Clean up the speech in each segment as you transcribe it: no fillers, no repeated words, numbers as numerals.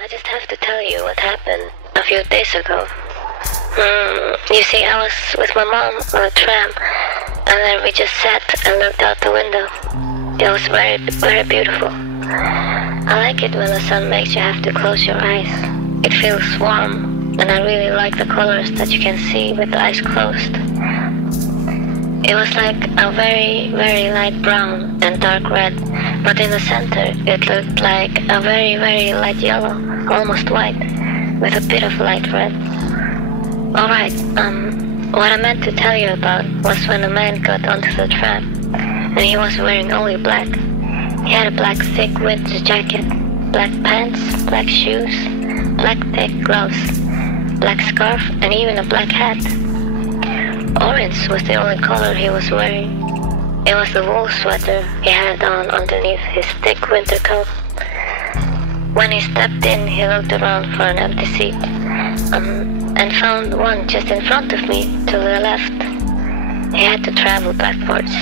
I just have to tell you what happened a few days ago. You see, I was with my mom on a tram, and then we just sat and looked out the window. It was very, very beautiful. I like it when the sun makes you have to close your eyes. It feels warm, and I really like the colors that you can see with the eyes closed. It was like a very, very light brown and dark red, but in the center it looked like a very, very light yellow, almost white, with a bit of light red. Alright, what I meant to tell you about was when a man got onto the tram, and he was wearing only black. He had a black thick winter jacket, black pants, black shoes, black thick gloves, black scarf, and even a black hat. Orange was the only color he was wearing. It was the wool sweater he had on underneath his thick winter coat. When he stepped in, he looked around for an empty seat, and found one just in front of me to the left. He had to travel backwards.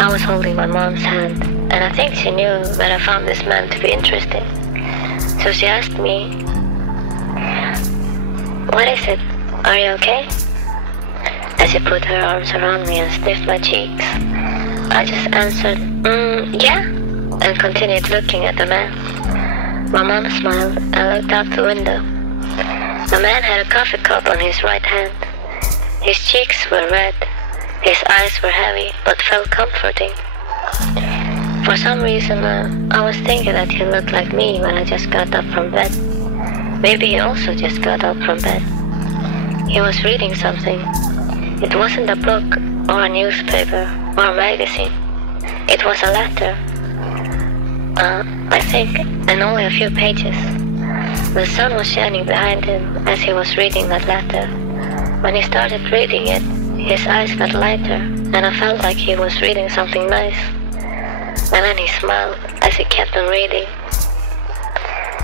I was holding my mom's hand, and I think she knew that I found this man to be interesting. So she asked me, "What is it? Are you okay?" As she put her arms around me and sniffed my cheeks, I just answered, yeah, and continued looking at the man. My mom smiled and looked out the window. The man had a coffee cup on his right hand. His cheeks were red, his eyes were heavy but felt comforting. For some reason, I was thinking that he looked like me when I just got up from bed. Maybe he also just got up from bed. He was reading something. It wasn't a book or a newspaper or a magazine. It was a letter. I think, and only a few pages. The sun was shining behind him as he was reading that letter. When he started reading it, his eyes got lighter, and I felt like he was reading something nice. And then he smiled as he kept on reading.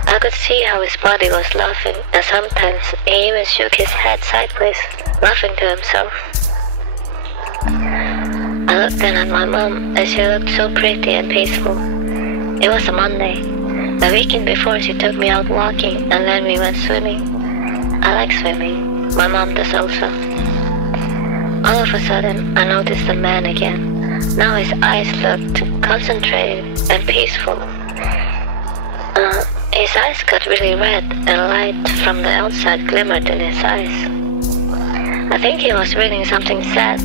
I could see how his body was laughing, and sometimes he even shook his head sideways, laughing to himself. I looked then at my mom, and she looked so pretty and peaceful. It was a Monday. The weekend before, she took me out walking, and then we went swimming. I like swimming. My mom does also. All of a sudden, I noticed the man again. Now his eyes looked concentrated and peaceful. His eyes got really red, and light from the outside glimmered in his eyes. I think he was reading something sad.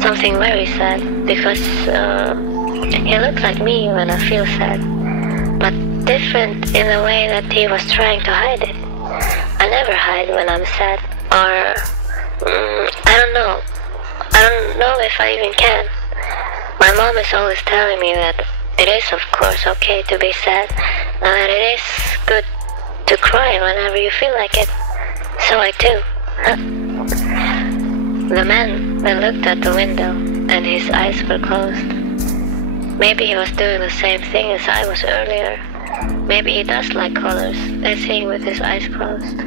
Something very sad, because he looked like me when I feel sad, but different in the way that he was trying to hide it. I never hide when I'm sad, or I don't know. I don't know if I even can. My mom is always telling me that it is of course okay to be sad, and that it is good to cry whenever you feel like it. So I do. The man then looked at the window, and his eyes were closed. Maybe he was doing the same thing as I was earlier. Maybe he does like colors and seeing with his eyes closed.